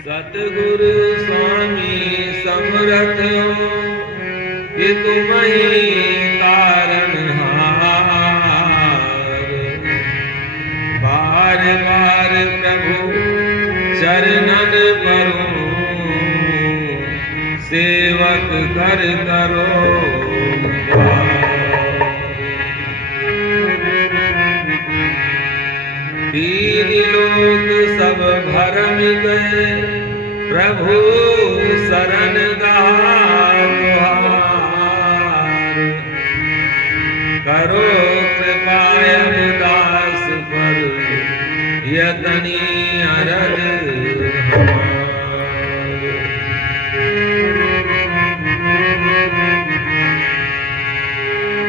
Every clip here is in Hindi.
सतगुरु स्वामी समरथ हो कि तुम ही तारनहार। बार बार प्रभु चरणन परूं सेवक कर करो। तीन लोक सब भरम गए प्रभु शरण गार। करो कृपा दास पर यतनी अरज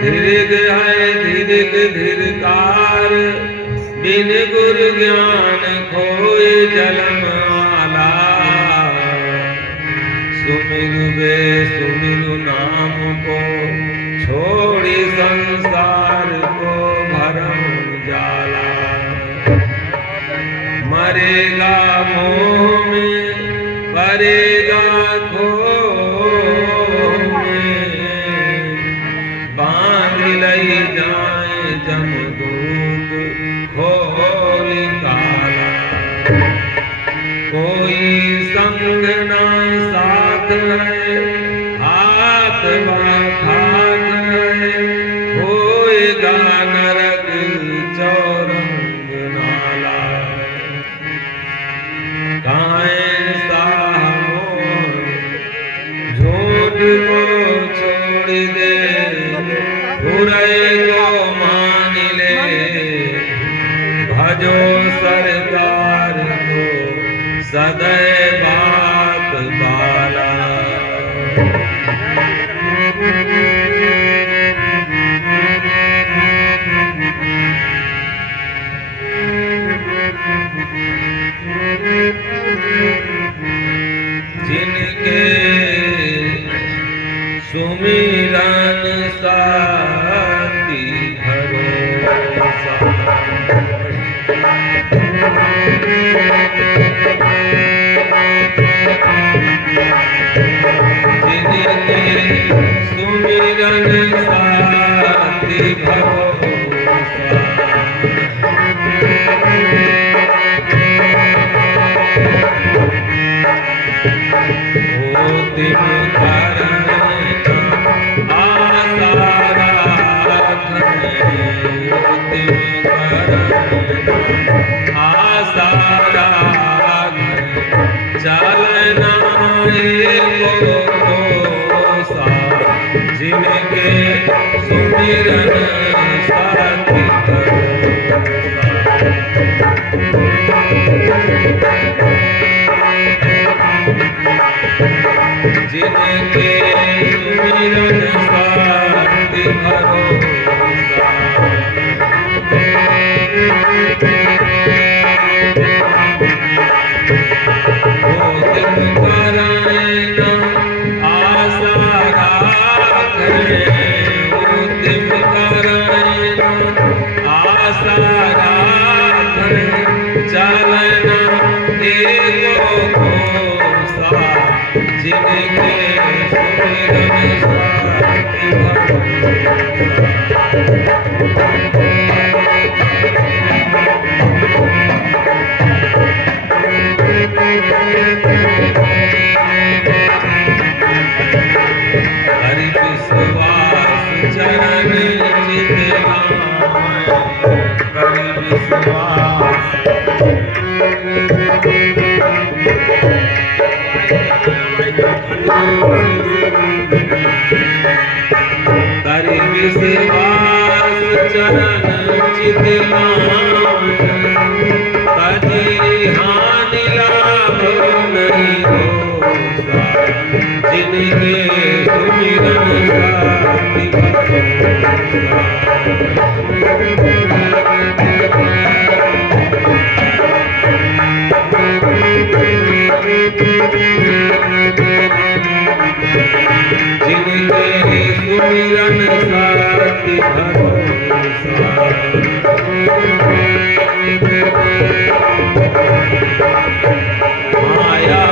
धीरग है धीरग धीरकार। बिन गुरु ज्ञान खोए जलम आला। सुमिरु वे सुमिरु नाम को छोड़ी संसार को भरम जाला। मरेगा मोह में परेगा खोह में। बांध लई जाए जमदूत खोली काला। कोई संग ना साथ है हाथ खात है। होएगा नरक चौरंग नाला। काए सामोर झूठ को छोड़ दे। बुराई को मान ले भजो सरकार को सदैव बात बाला। जिनके सुमिरन साथी भरोसा। जिनके सुमिरन साथी भरोसा। हो तिम कारण आशा राखने। हो तिम कारण आशा राखने। चलना एको कोसा। जिनके सुमिरन साथी भरोसा। जिनके सुमिरन साथी भरोसा। वो दिन करायना आशा राखने। वो दिन करायना आशा राखने। चलना एको कोसा। जिनके सुमिरन साथी भरोसा। हरि विश्वास चरण चित लाए। हरि विश्वास हरि विश्वास चरण चित लाए। तजी हानि लाभ नहीं होता। जिनके सुमिरन साथी भरोसा। जिनके सुमिरन साथी भरोसा। माया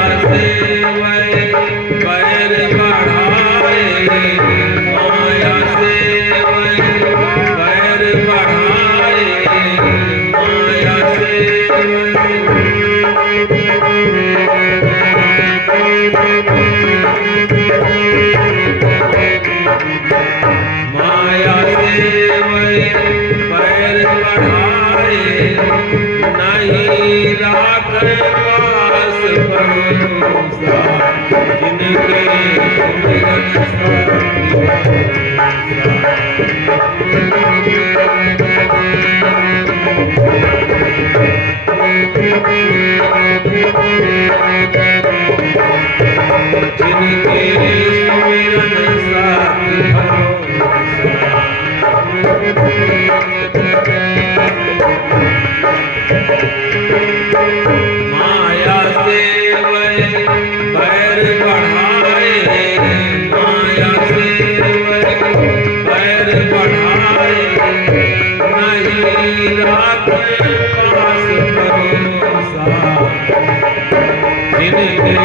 जिनके सुमिरन शक्ति माया से बैर बढ़ाए, माया से बैर बढ़ाए, नहीं राखे पास भरोसा, जिनके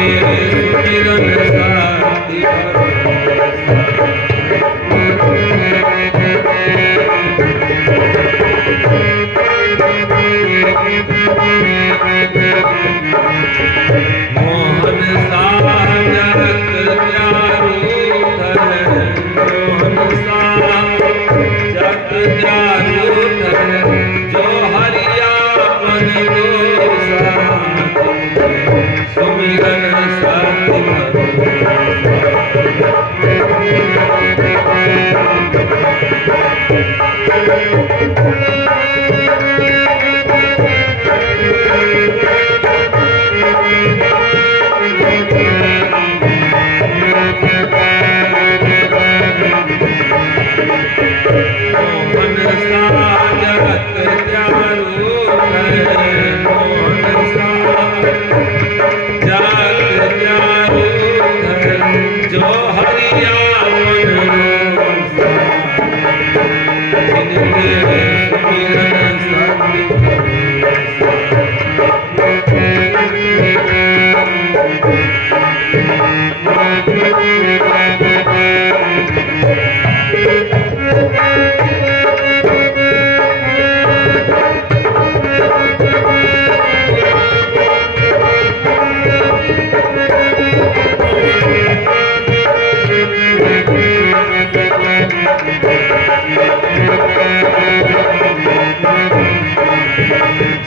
सुमिरन शक्ति मोहन सा जगत चारू धर, मोहन सा जगत चारू धर, जो हरियापन दोसा, सुमिरन शक्ति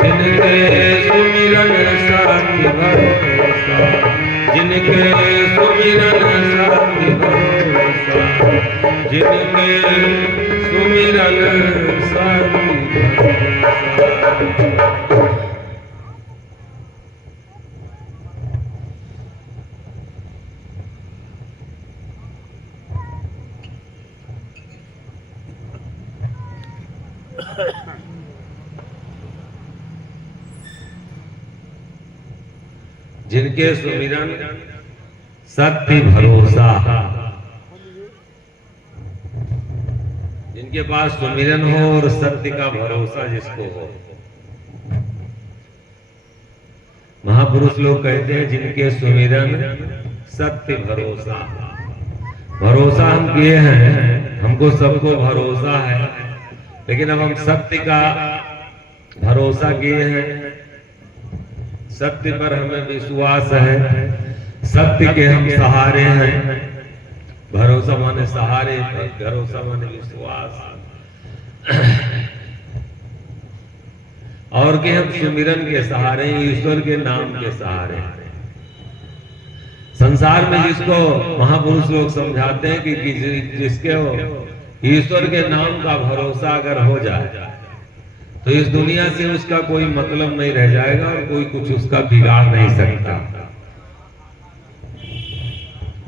जिनके सुमिरन शक्ति भरोसा, जिनके सुमिरन शक्ति भरोसा। जिनके सुमिरन शक्ति भरोसा, जिनके पास सुमिरन हो और शक्ति का भरोसा जिसको हो। महापुरुष लोग कहते हैं जिनके सुमिरन शक्ति भरोसा। भरोसा हम किए हैं, हमको सबको भरोसा है, लेकिन अब हम शक्ति का भरोसा किए हैं, सत्य पर हमें विश्वास है, सत्य के हम सहारे हैं। भरोसा माने सहारे, भरोसा माने विश्वास। और कि हम सुमिरन के सहारे, ईश्वर के नाम के सहारे। संसार में जिसको महापुरुष लोग समझाते हैं कि जिसके ईश्वर के नाम का भरोसा अगर हो जाए तो इस दुनिया से उसका कोई मतलब नहीं रह जाएगा और कोई कुछ उसका बिगाड़ नहीं सकता।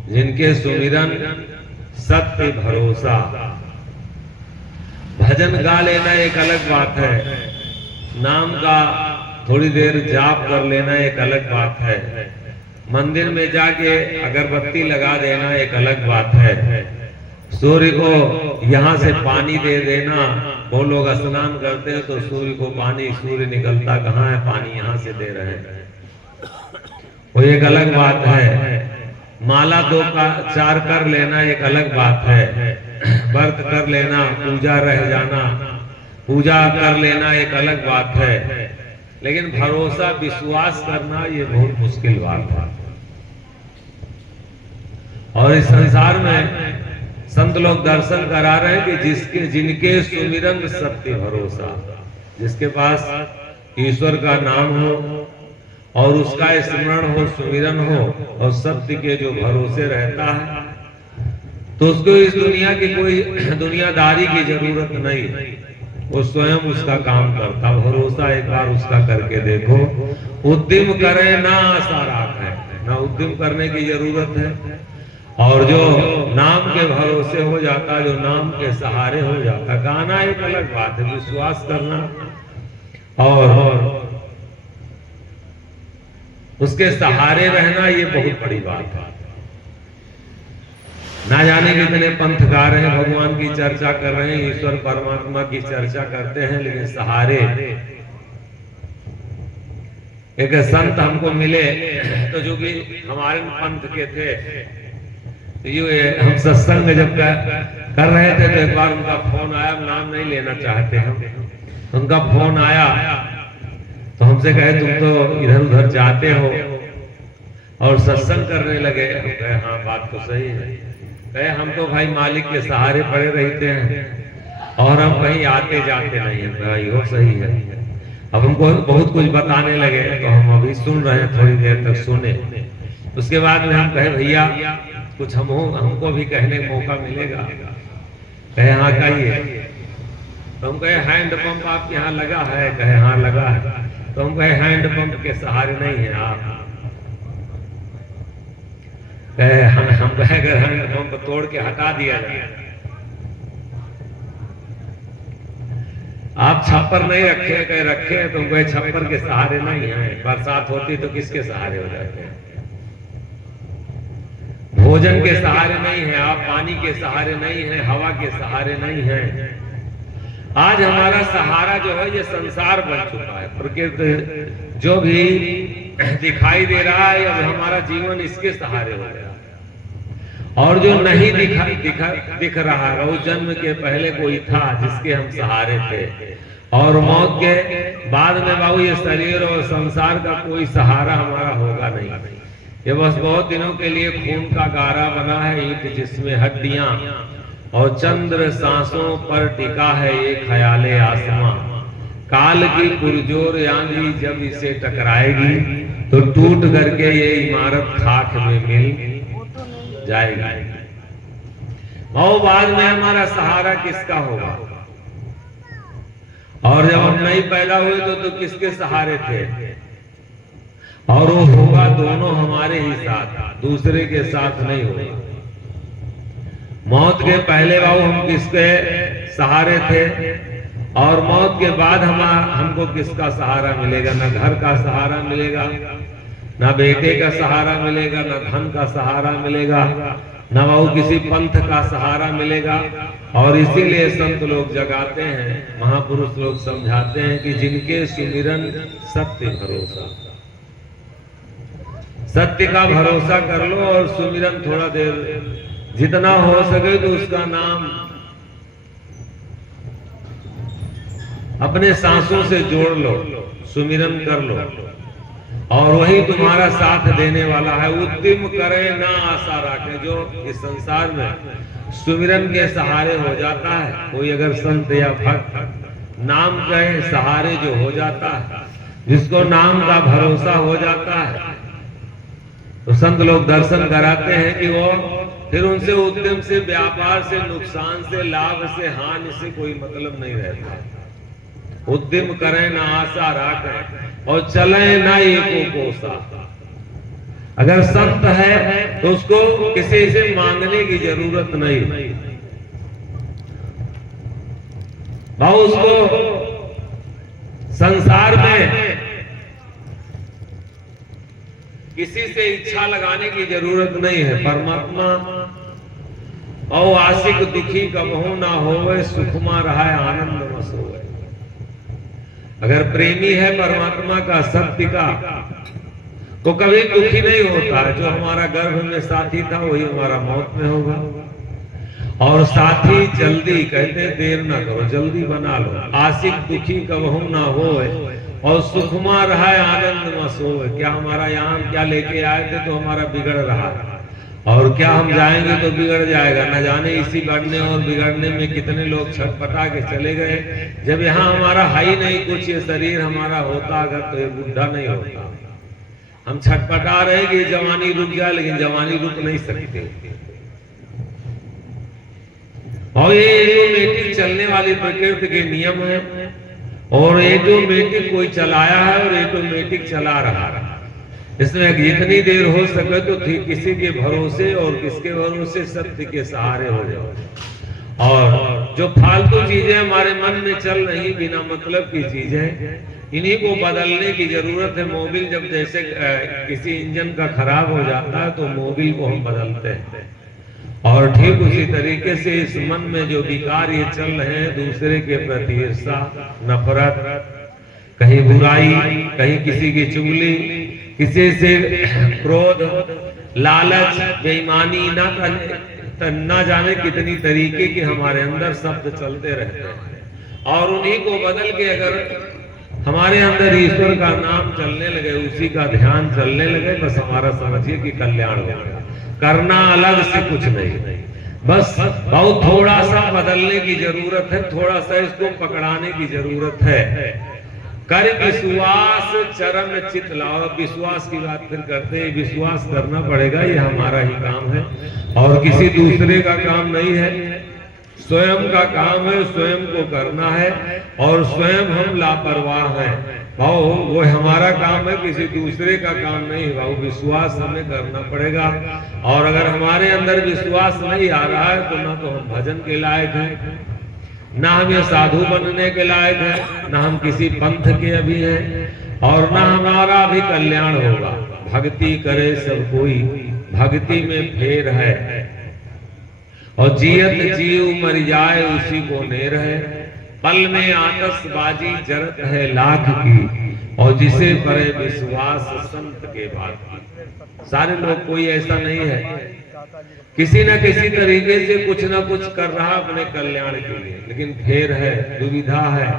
जिनके सुमिरन सत्य भरोसा। भजन गा लेना एक अलग बात है, नाम का थोड़ी देर जाप कर लेना एक अलग बात है, मंदिर में जाके अगरबत्ती लगा देना एक अलग बात है, सूर्य को यहाँ से पानी दे देना। वो लोग स्नान करते हैं तो सूर्य को पानी, सूर्य निकलता कहाँ है, पानी यहाँ से दे रहे हैं, वो एक अलग बात है। माला 2-4 कर लेना एक अलग बात है, व्रत कर लेना, पूजा रह जाना, पूजा कर लेना एक अलग बात है, लेकिन भरोसा विश्वास करना ये बहुत मुश्किल बात है। और इस संसार में संत लोग दर्शन करा रहे हैं कि जिनके सुमिरन सत्य भरोसा, जिसके पास ईश्वर का नाम हो और उसका स्मरण हो, सुमिरन हो और सत्य के जो भरोसे रहता है तो उसको इस दुनिया की कोई दुनियादारी की जरूरत नहीं, वो स्वयं उसका काम करता। भरोसा एक बार उसका करके देखो। उद्यम करे ना आशा राखे, ना उद्यम करने की जरूरत है। और जो नाम के भरोसे हो जाता, जो नाम के सहारे हो जाता, गाना एक अलग बात है, विश्वास करना और उसके सहारे रहना ये बहुत बड़ी बात है। ना जाने कितने पंथ गा रहे हैं, भगवान की चर्चा कर रहे हैं, ईश्वर परमात्मा की चर्चा करते हैं, लेकिन सहारे। एक संत हमको मिले तो जो कि हमारे पंथ के थे, तो ये हम सत्संग जब कर रहे थे तो एक बार उनका फोन आया, नाम नहीं लेना चाहते हम, उनका फोन आया तो हमसे कहे तुम तो इधर उधर जाते हो और सत्संग करने लगे। हम कहे हाँ बात तो सही है। कहे हम तो भाई मालिक के सहारे पड़े रहते हैं और हम कहीं आते जाते नहीं है। भाई वो सही है। अब हमको बहुत कुछ बताने लगे तो हम अभी सुन रहे हैं, थोड़ी देर तक सुने। उसके बाद में हम कहे भैया कुछ हमको भी कहने का मौका मिलेगा। कहे हाँ कहिए। तो हम कहे हैंड पंप आपके यहाँ लगा है? कहे हाँ लगा है। तो हम कहे हैंड पंप के सहारे नहीं है आप? कहे हम कहे अगर हैंड पंप तोड़ के हटा दिया जाए, आप छप्पर नहीं रखे? कहे रखे हैं। तो कहे छप्पर के सहारे नहीं है, बरसात होती तो किसके सहारे हो जाते हैं? भोजन के सहारे नहीं है आप, पानी के सहारे नहीं है, हवा के सहारे नहीं है। आज हमारा सहारा जो है ये संसार बन चुका है। प्रकृति जो भी दिखाई दे रहा है अब हमारा जीवन इसके सहारे हो गया। और जो नहीं दिख रहा है वो जन्म के पहले कोई था जिसके हम सहारे थे, और मौत के बाद में बाबू ये शरीर और संसार का कोई सहारा हमारा होगा नहीं। ये बस बहुत दिनों के लिए खून का गारा बना है ईंट जिसमें हड्डियां, और चंद्र सांसों पर टिका है ये ख्याले आसमां। काल की पुरजोर आंधी जब इसे टकराएगी तो टूट करके ये इमारत खाक में मिल जाएगी। और बाद में हमारा सहारा किसका होगा? और जब हम नहीं पैदा हुए तो किसके सहारे थे? और वो होगा दोनों हमारे ही साथ, दूसरे के साथ नहीं होगा। मौत के पहले बाबू हम किसके सहारे थे, और मौत के बाद हमको किसका सहारा मिलेगा? ना घर का सहारा मिलेगा, ना बेटे का सहारा मिलेगा, ना धन का सहारा मिलेगा, ना बाबू किसी पंथ का सहारा मिलेगा। और इसीलिए संत लोग जगाते हैं, महापुरुष लोग समझाते हैं कि जिनके सुमिरन सत्य भरोसा, सत्य का भरोसा कर लो और सुमिरन थोड़ा देर जितना हो सके तो उसका नाम अपने सांसों से जोड़ लो, सुमिरन कर लो, और वही तुम्हारा साथ देने वाला है। उद्यम करे ना आशा रखे। जो इस संसार में सुमिरन के सहारे हो जाता है, कोई अगर संत या भक्त नाम के सहारे जो हो जाता है, जिसको नाम का भरोसा हो जाता है, तो संत लोग दर्शन कराते हैं कि वो फिर उनसे उद्यम से, व्यापार से, नुकसान से, लाभ से, हानि से कोई मतलब नहीं रहता। उद्यम करें ना आशा राखें और चले ना एको कोसा। अगर संत है तो उसको किसी से मांगने की जरूरत नहीं, भाव उसको संसार में किसी से इच्छा लगाने की जरूरत नहीं है। परमात्मा और आशिक दुखी कबहू ना होवे, सुखमा रहा आनंद मस होवे। अगर प्रेमी है परमात्मा का, सत्य का, तो कभी दुखी नहीं होता है। जो हमारा गर्भ में साथी था वही हमारा मौत में होगा। और साथी जल्दी, कहते देर ना करो, जल्दी बना लो। आशिक दुखी कबहू ना होवे और सुखमा रहा है आनंद मस होवे। क्या हमारा यहाँ क्या लेके आए थे तो हमारा बिगड़ रहा है, और क्या हम जाएंगे तो बिगड़ जाएगा। न जाने इसी बढ़ने और बिगड़ने में कितने लोग छटपटा के चले गए। जब यहाँ हमारा है ही नहीं कुछ, ये शरीर हमारा होता अगर तो ये बुढ़ा नहीं होता। हम छटपटा रहे कि जवानी रुक जाए, लेकिन जवानी रुक नहीं सकती। और ये ऑटोमेटिक चलने वाली प्रकृति के नियम है, और ऑटोमेटिक कोई चलाया है और ऑटोमेटिक चला रहा है। इसमें जितनी देर हो सके तो किसी के भरोसे और किसके भरोसे, सत्य के सहारे हो जाओ। और जो फालतू चीजें हमारे मन में चल रही बिना मतलब की चीजें, इन्हीं को बदलने की जरूरत है। मोबिल जब जैसे किसी इंजन का खराब हो जाता है तो मोबिल को हम बदलते हैं, और ठीक उसी तरीके से इस मन में जो विकार ये चल रहे हैं, दूसरे के प्रति ईर्ष्या, नफरत, कहीं बुराई, कहीं किसी की चुगली, किसी से क्रोध, लालच, बेईमानी, ना जाने कितनी तरीके के हमारे अंदर शब्द चलते रहते हैं। और उन्हीं को बदल के अगर हमारे अंदर ईश्वर का नाम चलने लगे, उसी का ध्यान चलने लगे, बस हमारा समझिए कि कल्याण हो गया। करना अलग से कुछ नहीं, बस बहुत थोड़ा सा बदलने की जरूरत है, थोड़ा सा इसको पकड़ाने की जरूरत है। कर विश्वास चरण चित लाओ। विश्वास की बात फिर करते हैं, विश्वास करना पड़ेगा, ये हमारा ही काम है और किसी दूसरे का काम नहीं है, स्वयं का काम है, स्वयं को करना है। और स्वयं हम लापरवाह हैं भाव, वो हमारा काम है, किसी दूसरे का काम नहीं भाव। विश्वास हमें करना पड़ेगा, और अगर हमारे अंदर विश्वास नहीं आ रहा है तो ना तो हम भजन के लायक हैं, ना हम ये साधु बनने के लायक हैं, ना हम किसी पंथ के अभी हैं, और ना हमारा भी कल्याण होगा। भक्ति करे सब कोई, भक्ति में फेर है, और जियत जीव मर जाए उसी को नेर है। पल में आतशबाजी जरत है लाख की, और जिसे परे विश्वास संत के बात। सारे लोग, कोई ऐसा नहीं है, किसी न किसी तरीके से कुछ न कुछ कर रहा अपने कल्याण के लिए, लेकिन फेर है, दुविधा है,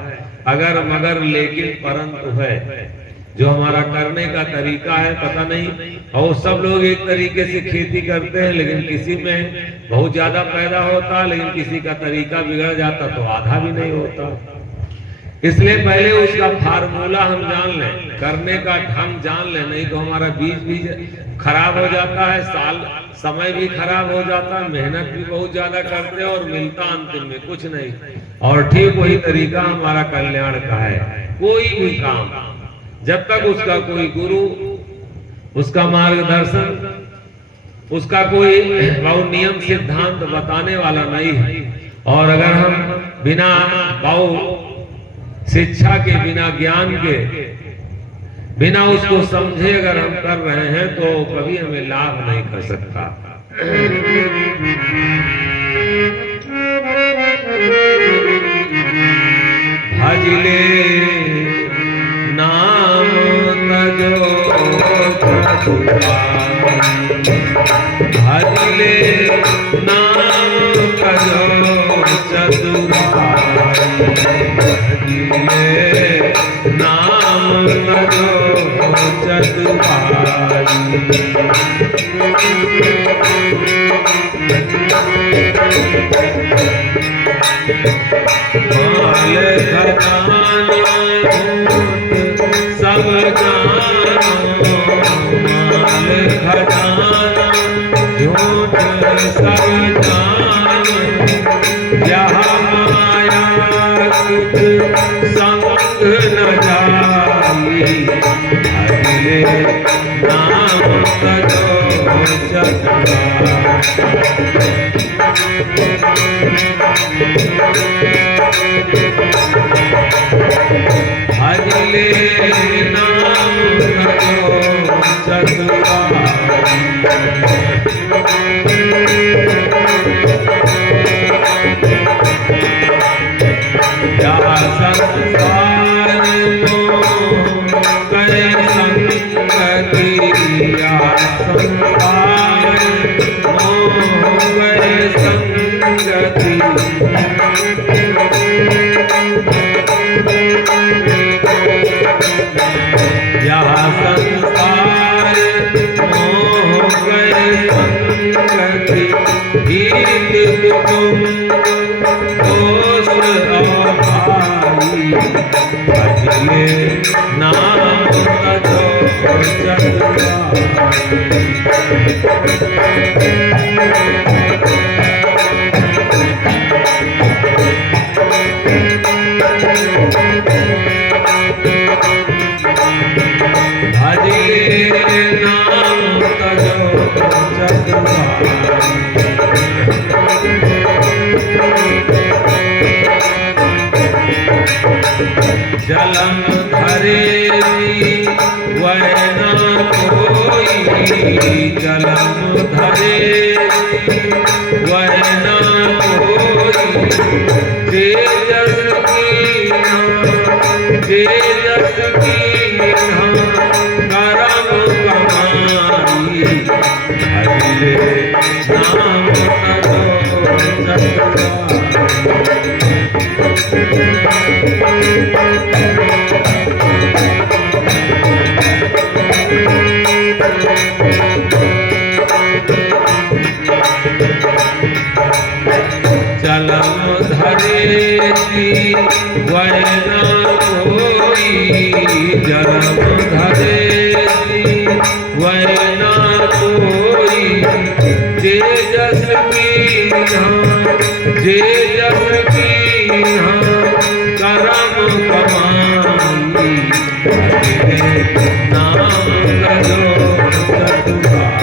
अगर मगर लेकिन परंतु है। जो हमारा करने का तरीका है पता नहीं, और सब लोग एक तरीके से खेती करते हैं, लेकिन किसी में बहुत ज्यादा पैदा होता, लेकिन किसी का तरीका बिगड़ जाता तो आधा भी नहीं होता। इसलिए पहले उसका फार्मूला हम जान लें, करने का ढंग जान लें, नहीं तो हमारा बीज भी खराब हो जाता है, समय भी खराब हो जाता है, मेहनत भी बहुत ज्यादा करते हैं और मिलता अंतिम में कुछ नहीं। और ठीक वही तरीका हमारा कल्याण का है। कोई भी काम जब तक उसका कोई गुरु, उसका मार्गदर्शन, उसका कोई बहु नियम सिद्धांत बताने वाला नहीं है, और अगर हम बिना बहु शिक्षा के, बिना ज्ञान के, बिना उसको समझे अगर हम कर रहे हैं तो कभी हमें लाभ नहीं कर सकता। भजले नाम तजो भजले नाम तजो चतुराई, भजले नाम तजो चतुराई। माल खजाना सब जानो, माल खजाना झूठ सब जानो, यहाँ माया कुछ संग न जाई, भजले नाम तजो चतुराई। भजले नाम तजो चतुराई। या संसार करे संगति, या संसार करे संगति, यहाँ संसार मोह गए संगति, गीत कुटुंब दोष और भाई, भजले नाम तजो चतुराई। जलम धरे वरना कोई, जलम धरे वरना कोई, तेजस कीन्हा तेजस कीन्हा करम कमाई, हरि नाम तजो चतुराई। जलम धरे वरना कोई, जलम धरे वरना कोई, तेजस कीन्हा तेजस कीन्हा करम कमाई, नाम तजो चतुराई।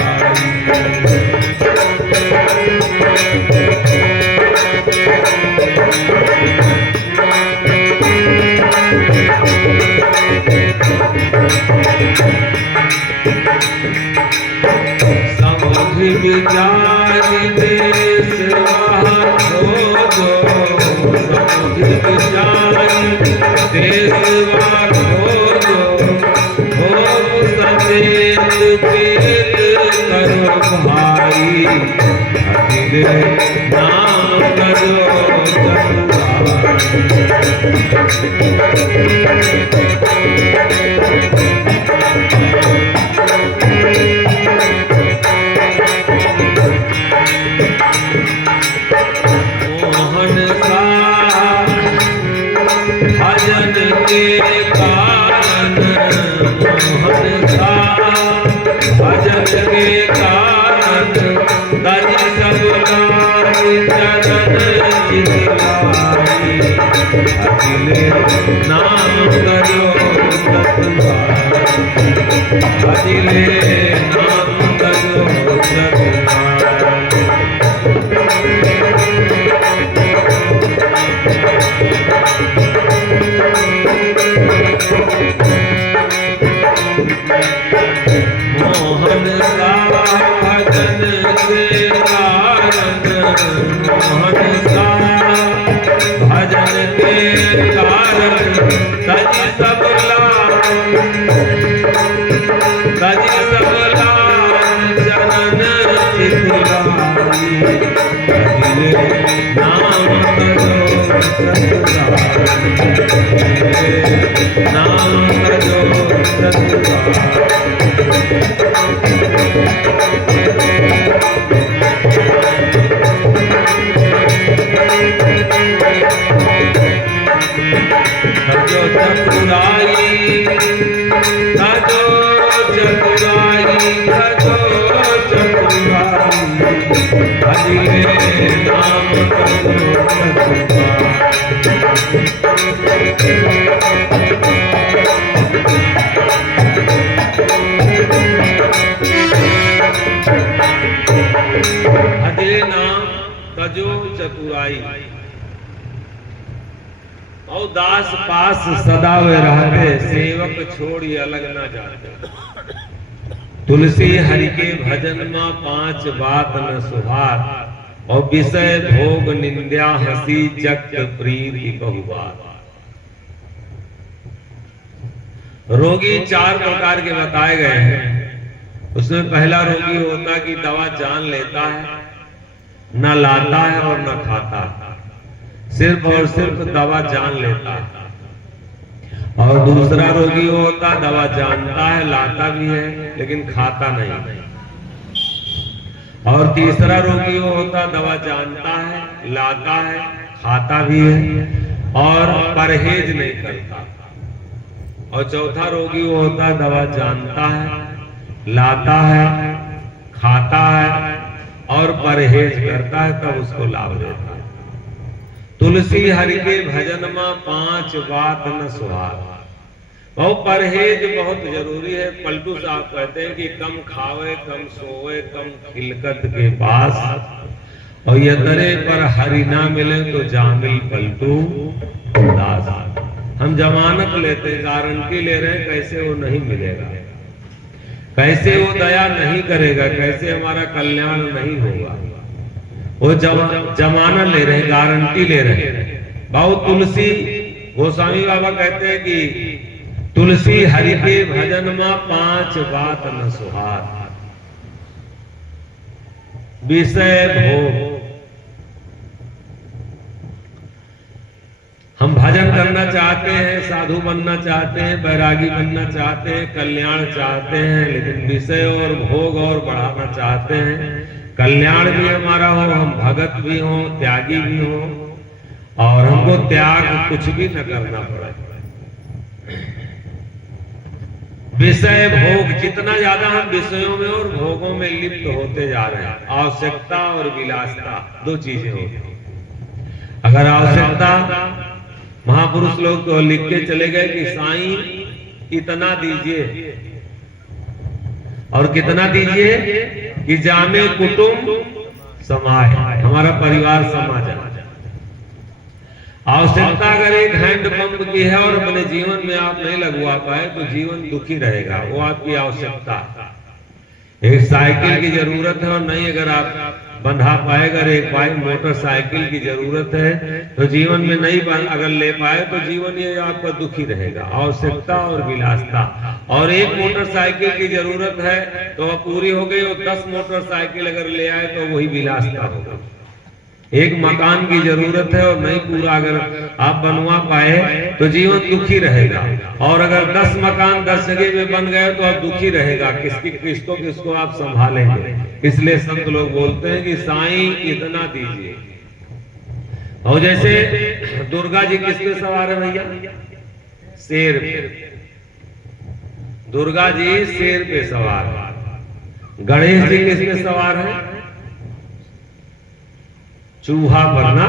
समझ विचार देश दो, समझ विचार देश दो, हो सचेत चेत करो भाई, अखिल नाम तजो चतुराई। मोहन सा भजन के कारण, मोहन सा भजन के कारण, तज सब लाई चरण चितलाई, अखिल नाम तजो चतुराई, अखिल नाम तजो चतुराई। मोहन सा भजन के कारण, मोहन सा भजन के कारण, तज सब लाई चरण चितलाई, नाम तजो चतुराई, नाम तजो चतुराई। तजो चतुराई, तजो चतुराई, तजो चतुराई, हरि नाम तजो चतुराई। हरि नाम तजो चतुराई। और दास पास सदा वे रहते, सेवक छोड़ी अलग न जाते। तुलसी हरि के भजन में 5 बात न सुहार, और विषय भोग निंद्या हंसी जगत प्रीति बहुबार। रोगी 4 प्रकार के बताए गए हैं। उसमें पहला रोगी होता कि दवा जान लेता है, न लाता है और न खाता, सिर्फ और सिर्फ दवा जान लेता है। और दूसरा रोगी होता दवा जानता है, लाता भी है लेकिन खाता नहीं। और तीसरा रोगी होता दवा जानता है, लाता है, खाता भी है और परहेज नहीं करता। और चौथा रोगी होता दवा जानता है, लाता है, खाता है और परहेज करता है, तब उसको लाभ देता है। तुलसी हरि के भजन में 5 बात न सुहार। बहुत परहेज बहुत जरूरी है। पलटू साहब कहते हैं कि कम खावे, कम सोवे, कम खिलकत के पास, और यतरे पर हरि ना मिले तो जामिल पलटू दास। हम जमानत लेते, गारंटी ले रहे हैं, कैसे वो नहीं मिलेगा, कैसे वो दया नहीं करेगा, कैसे हमारा कल्याण नहीं होगा। वो जमानत ले रहे, गारंटी ले रहे। बहुत तुलसी गोस्वामी बाबा कहते हैं कि तुलसी हरि के भजन में 5 बात न सुहार। विषय भोग। हम भजन करना चाहते हैं, साधु बनना चाहते हैं, बैरागी बनना चाहते हैं, कल्याण चाहते हैं, लेकिन विषय और भोग और बढ़ाना चाहते हैं। कल्याण भी हमारा हो, हम भगत भी हो, त्यागी भी हो, और हमको त्याग कुछ भी न करना पड़े। विषय भोग, जितना ज्यादा हम विषयों में और भोगों में लिप्त होते जा रहे हैं। आवश्यकता और विलासता 2 चीजें होती। अगर आवश्यकता, महापुरुष लोग तो लिख के चले गए कि साईं इतना दीजिए, और कितना दीजिए कि जामे कुटुंब समाज, हमारा परिवार समा जाए। आवश्यकता अगर एक हैंडपंप की है और अपने जीवन में आप नहीं लगवा पाए तो जीवन दुखी रहेगा, वो आपकी आवश्यकता। एक साइकिल की जरूरत है और नहीं अगर आप बंधा पाए, अगर एक बाइक मोटरसाइकिल की जरूरत है तो जीवन में नहीं अगर ले पाए तो जीवन ये आपका दुखी रहेगा। आवश्यकता और विलासता। और एक मोटरसाइकिल की जरूरत है तो वह पूरी हो गई, और 10 मोटरसाइकिल अगर ले आए तो वही विलासता होगा। एक मकान की जरूरत है और नहीं पूरा अगर आप बनवा पाए तो जीवन दुखी रहेगा। और अगर 10 मकान 10 जगह में बन गए तो आप दुखी रहेगा, किसकी किसको आप संभालेंगे। इसलिए संत लोग बोलते हैं कि साईं इतना दीजिए। और जैसे दुर्गा जी किस पे सवार है भैया? शेर पे। दुर्गा जी शेर पे सवार है। गणेश जी किस पे सवार है? चूहा पर ना।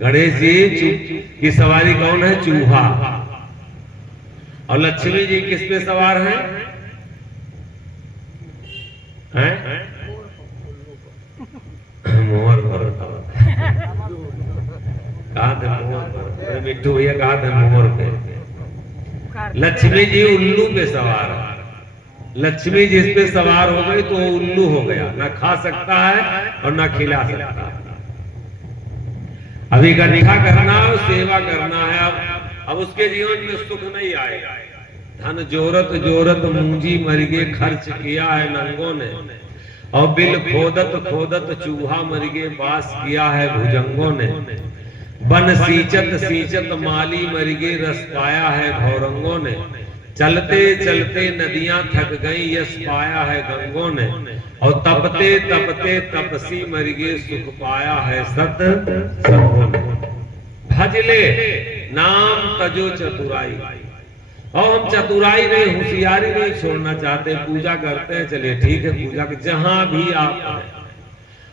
गणेश जी की सवारी कौन है? चूहा। और लक्ष्मी जी किस पे सवार है? मोर पर। कहा था मोर पर? मिट्टू भैया कहा था मोर पे। लक्ष्मी जी उल्लू पे सवार है। लक्ष्मी जिस पे सवार हो गई तो उल्लू हो गया, ना खा सकता है और ना खिला सकता है। अभी इकट्ठा करना है, सेवा करना है। अब उसके जीवन में सुख नहीं आएगा। धन जोरत जोरत मूंजी मर गे, खर्च किया है नंगों ने। और बिल खोदत खोदत चूहा मर गे, बास किया है भुजंगों ने। बन सींचत सींचत माली मर गे, रस पाया है भौरंगों ने। चलते चलते नदियां थक गई, यश पाया है गंगों ने। और तपते तपते तपसी मर गे, सुख पाया है सत संगों ने। भजले नाम तजो चतुराई। और हम चतुराई नहीं, होशियारी नहीं छोड़ना चाहते। पूजा करते हैं, चलिए ठीक है, पूजा के जहां भी आप हैं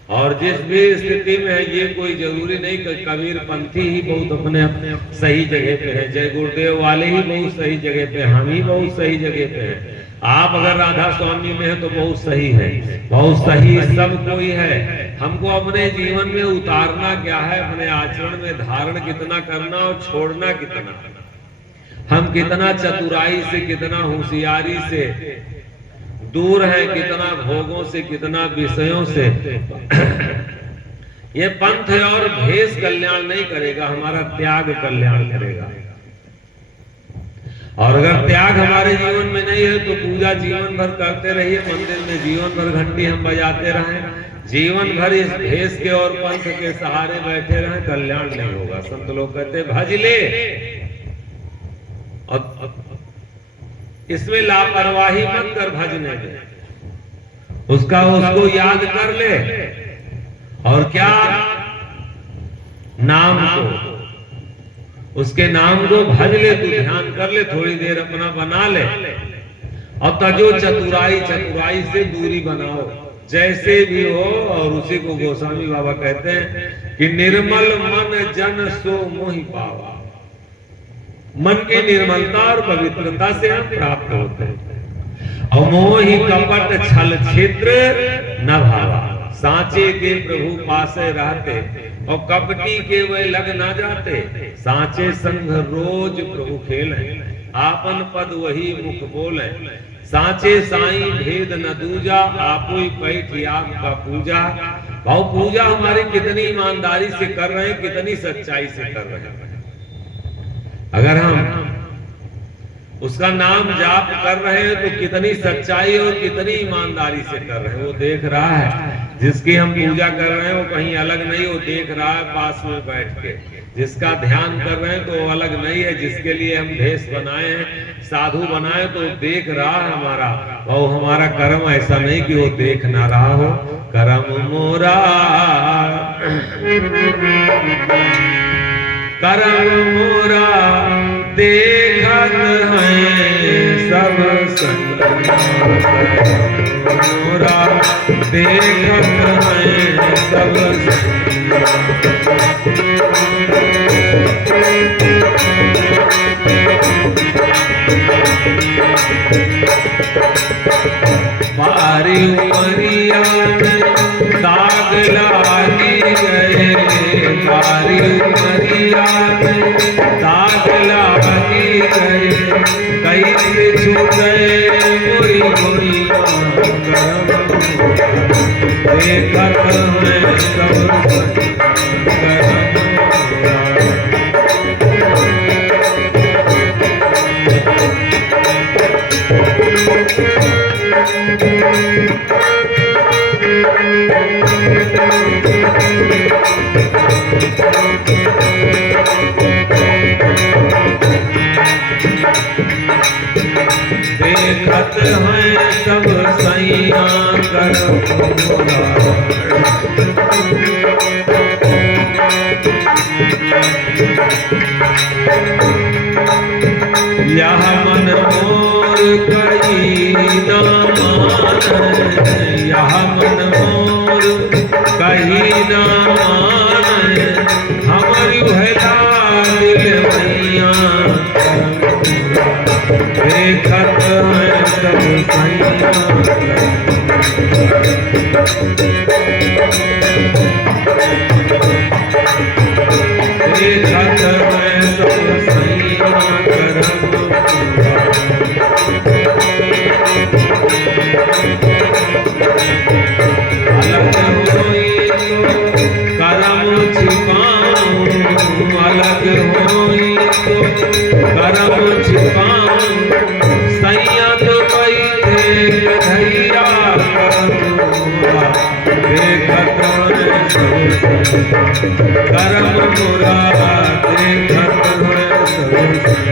और जिस भी स्थिति में है, ये कोई जरूरी नहीं कि कबीर पंथी ही बहुत अपने अपने सही जगह पे है, जय गुरुदेव वाले ही बहुत सही जगह पे, हम ही बहुत सही जगह पे हैं। आप अगर राधा स्वामी में है तो बहुत सही है, बहुत सही सब कोई है। हमको अपने जीवन में उतारना क्या है, अपने आचरण में धारण कितना करना और छोड़ना कितना। हम कितना चतुराई से, कितना होशियारी से दूर है, कितना भोगों से, कितना विषयों से। ये पंथ और भेष कल्याण नहीं करेगा, हमारा त्याग कल्याण करेगा। और अगर त्याग हमारे जीवन में नहीं है तो पूजा जीवन भर करते रहिए, मंदिर में जीवन भर घंटी हम बजाते रहें, जीवन भर इस भेष के और पंथ के सहारे बैठे रहें, कल्याण नहीं होगा। संत लोग कहते भज ले, और इसमें लापरवाही मत कर, भजने में उसको याद कर ले। और क्या? नाम को, उसके नाम को भज ले, तू ध्यान कर ले, थोड़ी देर अपना बना ले। और तजो चतुराई, चतुराई से दूरी बनाओ जैसे भी हो। और उसी को गोस्वामी बाबा कहते हैं कि निर्मल मन जन सो मोहि पावा। मन की निर्मलता और पवित्रता से हम प्राप्त होते हैं। और मोहि कपट छल क्षेत्र न भावा, सांचे के प्रभु पासे रहते और कपटी के वे लग ना जाते। सांचे संग रोज प्रभु खेले, आपन पद वही मुख बोले। सांचे साईं भेद न दूजा, आपुई पैठ आपका पूजा। भाव पूजा हमारी कितनी ईमानदारी से कर रहे हैं, कितनी सच्चाई से कर रहे हैं। अगर हम उसका नाम जाप कर रहे हैं तो कितनी सच्चाई और कितनी ईमानदारी से कर रहे हैं वो देख रहा है। जिसकी हम पूजा कर रहे हैं वो कहीं अलग नहीं, वो देख रहा है पास में बैठ के। जिसका ध्यान कर रहे हैं तो वो अलग नहीं है। जिसके लिए हम भेष बनाए हैं, साधु बनाए, तो देख रहा है हमारा। वो हमारा कर्म ऐसा नहीं कि वो देख ना रहा हो। कर्म मोरा कर्म मोरा देखत हैं सब संग, मोरा देखत हैं सब बारी उमरिया दाग लागी गए, बारी उमरिया दाग लागी गए। कैसे छूटे मुरी मुरी देखत हैं सब देखत हैं सब सैया कर यह मन मोर कही ना माने, यह मन मोर कही ना माने। हमारी भला दिल मैया देखत हैं सब सैया देखत हैं सब सैया अलग होई तो करम छिपाऊं, अलग होई तो करम छिपाऊं। सैया तो बैठे कन्हैया करूँगा, देखत हैं सब करम मोरा देखत हैं सब।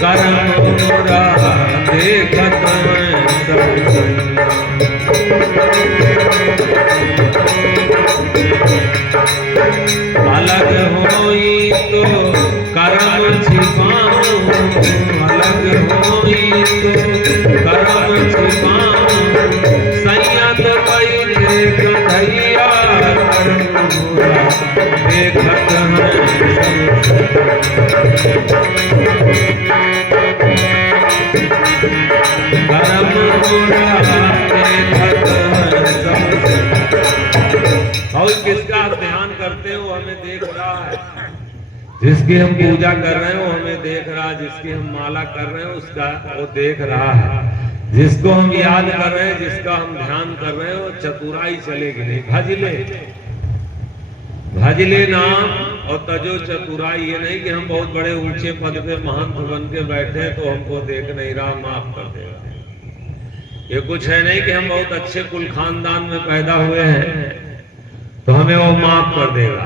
करम मोरा देखत हैं सब। अलग होई तो करम छिपाऊं, अलग होई तो करम छिपाऊं। सैया तो बैठे कन्हैया करूँगा, देखत हैं करम मोरा देखत हैं सब। और किसका ध्यान करते हो हमें देख रहा है। जिसकी हम पूजा कर रहे हो हमें देख रहा है। जिसकी हम माला कर रहे हैं उसका वो देख रहा है। जिसको हम याद कर रहे हैं, जिसका हम ध्यान कर रहे हैं, वो चतुराई चलेगी नहीं। भज ले नाम और तजो चतुराई। ये नहीं कि हम बहुत बड़े ऊंचे पद पे महंत बन के बैठे तो हमको देख नहीं रहा, माफ कर देगा। ये कुछ है नहीं कि हम बहुत अच्छे कुल खानदान में पैदा हुए हैं तो हमें वो माफ कर देगा।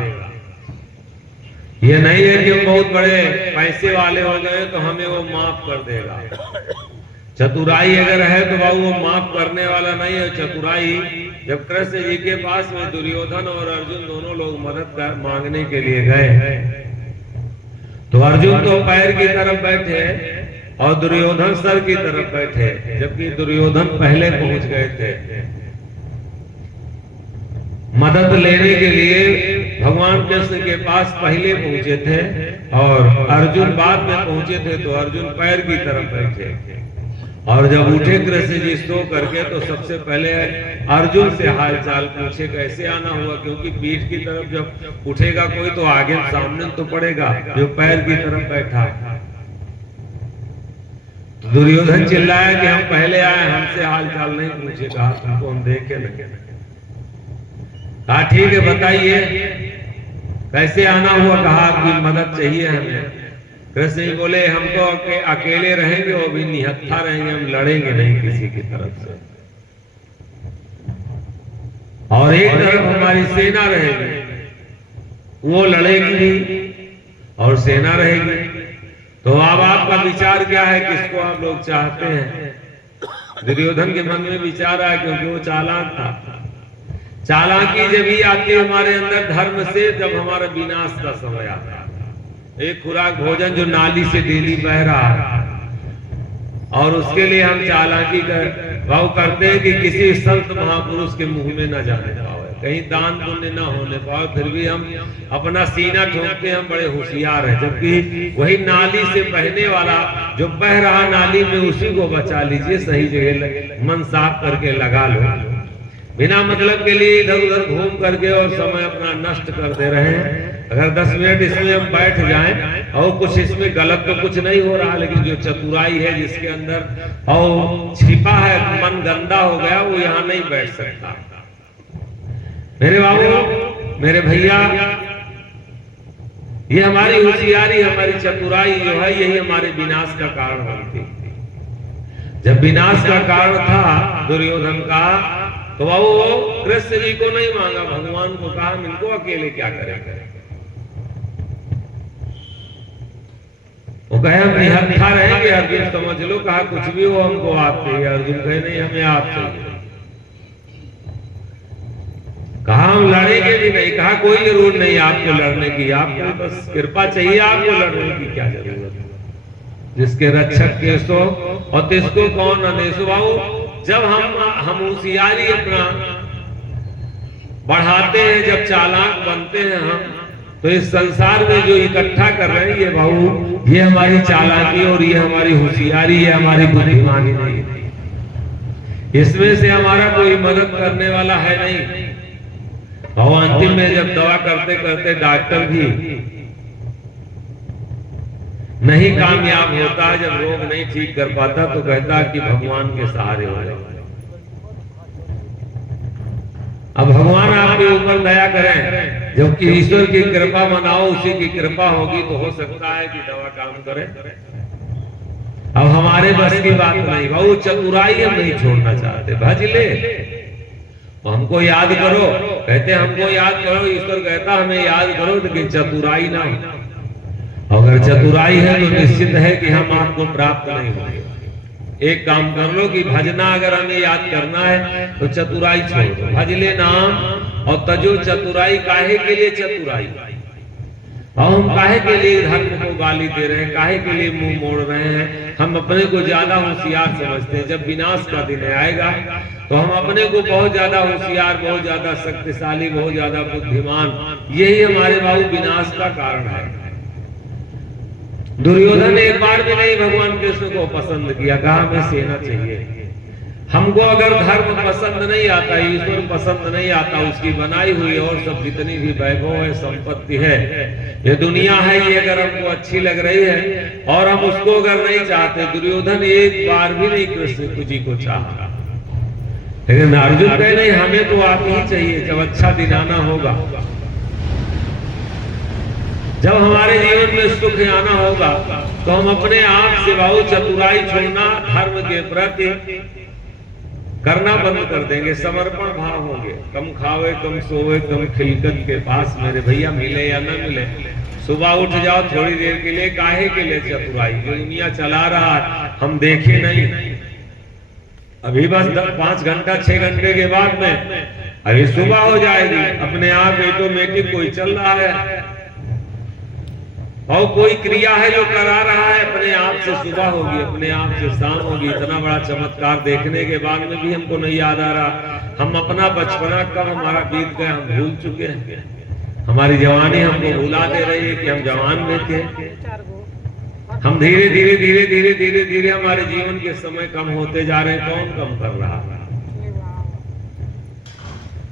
ये नहीं है कि हम बहुत बड़े पैसे वाले हो गए तो हमें वो माफ कर देगा। चतुराई अगर है तो बाबू वो माफ करने वाला नहीं है। चतुराई जब कृष्ण जी के पास में दुर्योधन और अर्जुन दोनों लोग मदद मांगने के लिए गए तो अर्जुन तो पैर की तरफ बैठे और दुर्योधन सर की तरफ बैठे, जबकि दुर्योधन पहले पहुंच गए थे मदद लेने के लिए। भगवान कृष्ण के पास पहले पहुंचे थे और अर्जुन बाद में पहुंचे थे, तो अर्जुन पैर की तरफ बैठे और जब उठे कृष्ण जी सो करके तो सबसे पहले अर्जुन से हालचाल पूछे कैसे आना हुआ, क्योंकि पीठ की तरफ जब उठेगा कोई तो आगे सामने तो पड़ेगा जो पैर की तरफ बैठा है। तो दुर्योधन चिल्लाया कि हम पहले आए, हमसे हालचाल नहीं पूछे, कहा तुमको हम देखे नहीं। कहा ठीक है बताइए कैसे आना हुआ, कहा आपकी मदद चाहिए हमें। कृष्ण जी बोले हम तो अकेले रहेंगे, वो भी निहत्था रहेंगे, हम लड़ेंगे नहीं किसी की तरफ से, और एक तरफ हमारी सेना रहेगी, वो लड़ेगी भी और सेना रहेगी। तो अब आपका विचार क्या है, किसको आप लोग चाहते हैं? दुर्योधन के मन में विचार आया, क्योंकि वो चालाक था। चालाकी जब ही आती है हमारे अंदर धर्म से, जब हमारा विनाश का समय आता है। एक खुराक भोजन जो नाली से डेली बह रहा है, और उसके लिए हम चालाकी भाव करते हैं कि किसी संत महापुरुष के मुंह में न जाने पाए, कहीं दान पुण्य न होने पाए, फिर भी हम अपना सीना ठोकते हैं, हम बड़े होशियार हैं। जबकि वही नाली से बहने वाला जो बह रहा नाली में, उसी को बचा लीजिए, सही जगह मन साफ करके लगा लो। बिना मतलब के लिए इधर उधर घूम करके और समय अपना नष्ट करते रहे। अगर 10 मिनट इसमें हम बैठ जाएं और कुछ इसमें गलत तो कुछ नहीं हो रहा, लेकिन जो चतुराई है जिसके अंदर और छिपा है, मन गंदा हो गया, वो यहाँ नहीं बैठ सकता। मेरे बाबू, मेरे भैया, ये हमारी होशियारी, हमारी चतुराई जो है, यही हमारे विनाश का कारण बनती। जब विनाश का कारण था दुर्योधन का, तो वो कृष्ण जी को नहीं मांगा, भगवान को कहा हम इनको अकेले क्या करेंगे। वो कहे हम निहत्था रहेंगे, अर्जुन समझ लो, कहा कुछ भी हो हमको आप चाहिए। अर्जुन कहे नहीं हमें आप चाहिए। कहा हम लड़ेंगे भी नहीं, कहा कोई जरूरत नहीं आपको लड़ने की, आपको बस कृपा चाहिए, आपको लड़ने की क्या जरूरत है। जिसके रक्षक केसो और तिसको कौन अनेसो। बाबू जब हम होशियारी अपना बढ़ाते हैं, जब चालाक बनते हैं हम, तो इस संसार में जो इकट्ठा कर रहे हैं ये बाबू, ये हमारी चालाकी और ये हमारी होशियारी, ये हमारी बुद्धिमानी नहीं है। इसमें से हमारा कोई मदद करने वाला है नहीं। और अंतिम में जब दवा करते करते डॉक्टर भी नहीं कामयाब होता, जब रोग नहीं ठीक कर पाता, तो कहता कि भगवान के सहारे हो जाए। अब भगवान आपके ऊपर दया करें, जबकि ईश्वर की कृपा मनाओ, उसी की कृपा होगी तो हो सकता है कि दवा काम करे। अब हमारे बस की बात नहीं, वो चतुराई हम नहीं छोड़ना चाहते। भज ले, हमको याद करो, कहते हमको याद करो, ईश्वर कहता हमें याद करो, लेकिन चतुराई ना हो। अगर चतुराई है तो निश्चित है कि हम आपको प्राप्त नहीं होंगे। एक काम कर लो कि भजना अगर हमें याद करना है तो चतुराई छोड़ दो, भज ले नाम और तजो चतुराई। काहे के लिए चतुराई? और हम काहे के लिए धर्म को गाली दे रहे हैं, काहे के लिए मुंह मोड़ रहे हैं? हम अपने को ज्यादा होशियार समझते हैं। जब विनाश का दिन आएगा तो हम अपने को बहुत ज्यादा होशियार, बहुत ज्यादा शक्तिशाली, बहुत ज्यादा बुद्धिमान, यही हमारे बाबू विनाश का कारण है। दुर्योधन ने एक बार भी नहीं भगवान कृष्ण को पसंद किया, कहा हमें सेना चाहिए। हमको अगर धर्म पसंद नहीं आता, ईश्वर पसंद नहीं आता, उसकी बनाई हुई और सब जितनी भी वैभव है, संपत्ति है, ये दुनिया है, ये अगर हमको अच्छी लग रही है और हम उसको अगर नहीं चाहते, दुर्योधन एक बार भी नहीं कृष्ण जी को चाहा। लेकिन अर्जुन कहे नहीं, हमें तो आप ही चाहिए। जब अच्छा दिन आना होगा, जब हमारे जीवन में सुख आना होगा, तो हम अपने आप से बाबू चतुराई छोड़ना, धर्म के प्रति करना बंद कर देंगे, समर्पण भाव होंगे। कम खावे कम सोवे कम खिलकत के पास, मेरे भैया मिले या न मिले, सुबह उठ जाओ थोड़ी देर के लिए। काहे के लिए चतुराई? जो दुनिया चला रहा है हम देखे नहीं, अभी बस 5 घंटा 6 घंटे के बाद में अरे सुबह हो जाएगी, अपने आप ऑटोमेटिक कोई चल रहा है और कोई क्रिया है जो करा रहा है, अपने आप से सुबह होगी, अपने आप से शाम होगी। इतना बड़ा चमत्कार देखने के बाद में भी हमको नहीं याद आ रहा, हम अपना बचपना कब हमारा बीत गया, हम भूल चुके हैं। हमारी जवानी हमको भुला दे रही है कि हम जवान में थे। हम धीरे धीरे धीरे धीरे धीरे धीरे हमारे जीवन के समय कम होते जा रहे हैं। कौन कम कर रहा है?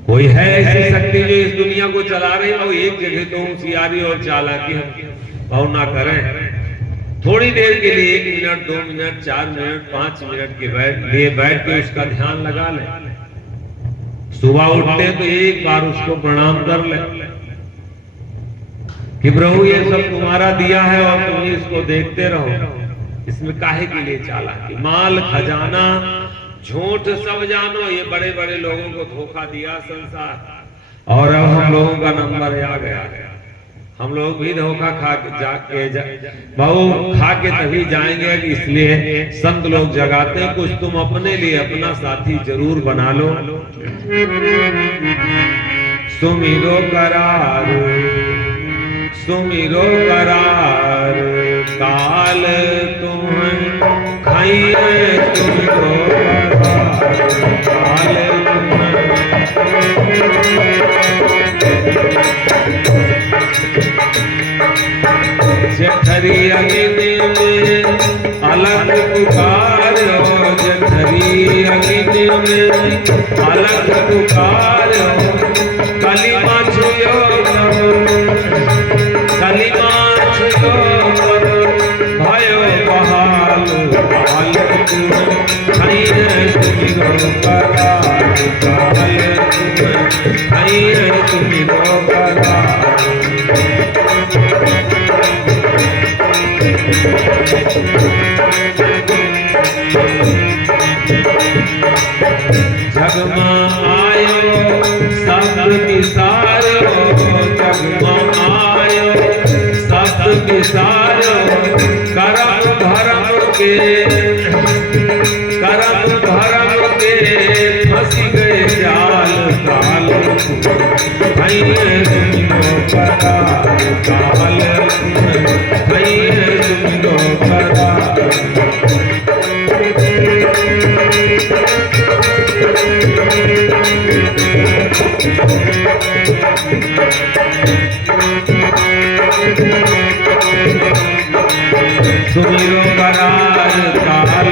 कोई है ऐसी शक्ति जो इस दुनिया को चला रही है? एक जगह तो होशियारी और चालाकी हम भाव ना करें। थोड़ी देर के लिए 1 मिनट 2 मिनट 4 मिनट 5 मिनट के लिए बैठ के उसका ध्यान लगा लें। सुबह उठते तो एक बार उसको प्रणाम कर लें कि प्रभु ये सब तुम्हारा दिया है और तुम इसको देखते रहो, इसमें काहे के लिए चालाकी? माल खजाना झूठ सब जानो, ये बड़े बड़े लोगों को धोखा दिया संसार और अब हम लोगों का नंबर आ गया। हम लोग भी धोखा खा के बहु खा के तभी जाएंगे। इसलिए संत लोग जगाते हैं कुछ तुम अपने लिए अपना साथी जरूर बना लो। सुमिरो करार सुमिरो करार काल तुम खाइए, सुमिरो करार काल जठरी अग्नि में अलग पुकारो, जठरी अग्नि में अलग पुकारो, कलिमा छुयो कलिमा छुयो भयो बहाल हाल तुम खाइए, सुमिरो करार काल तुम खाइए, सुमिरो करार। जगमा आयो सब विसारो, जगमा आयो सब विसारो, करम धर्म के फंस गए जाल काल, खाइए सुमिरो करार काल खाइए सुमिरो करार। सुमिरो करार काल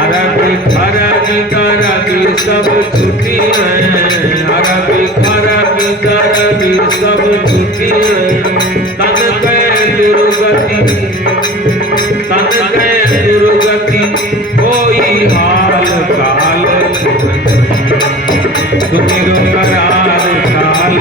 अरबी खरबी करबी सब छुट्टी है, अरबी खरबी करबी सब छुट्टी है, तन गए दुर्गति तन गए दुर्गति कोई हाल काल, सुमिरो करार काल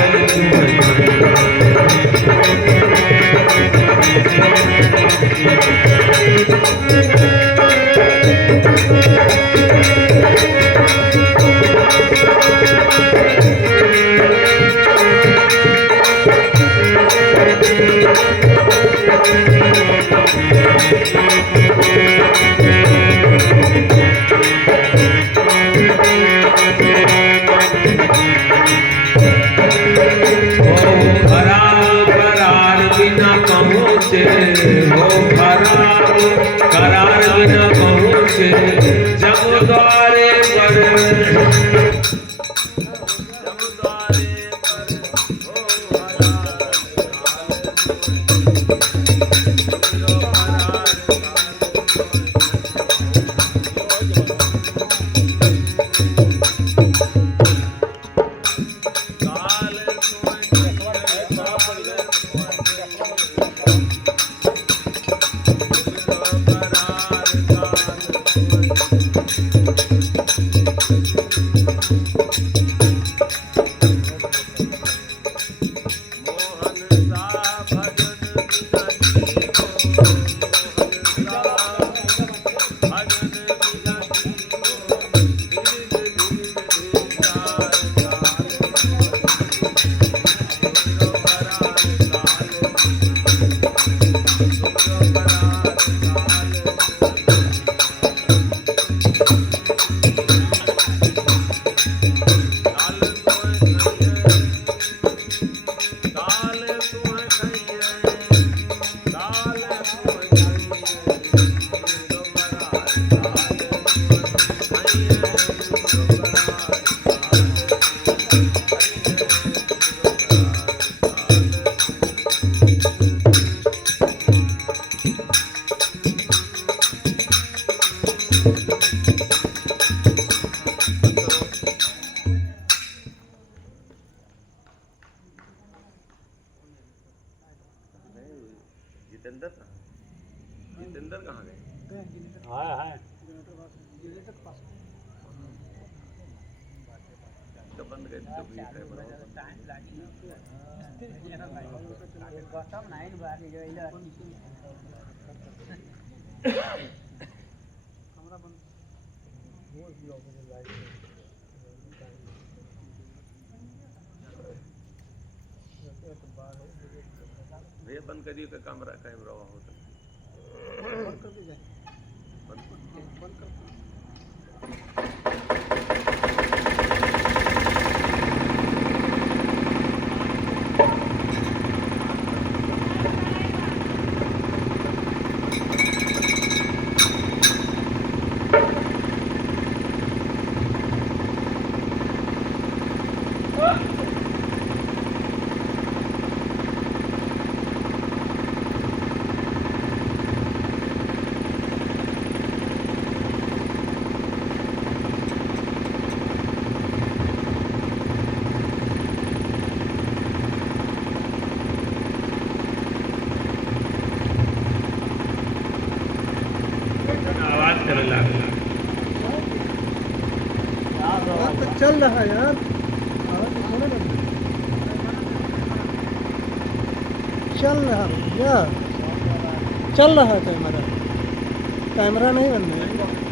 करार बिना पहुँचे जब द्वारे पर जितेंद्र जितेंद्र कहाँ गए? हाँ हाँ तो बंद कर तो भी कैमरा भैया बंद करिए का कैमरा कैमरा वहाँ होता आवाज करने लगा। तो चल रहा है यार, आवाज तो थोड़ा लग चल रहा है भैया, चल रहा है कैमरा, कैमरा नहीं बंद है।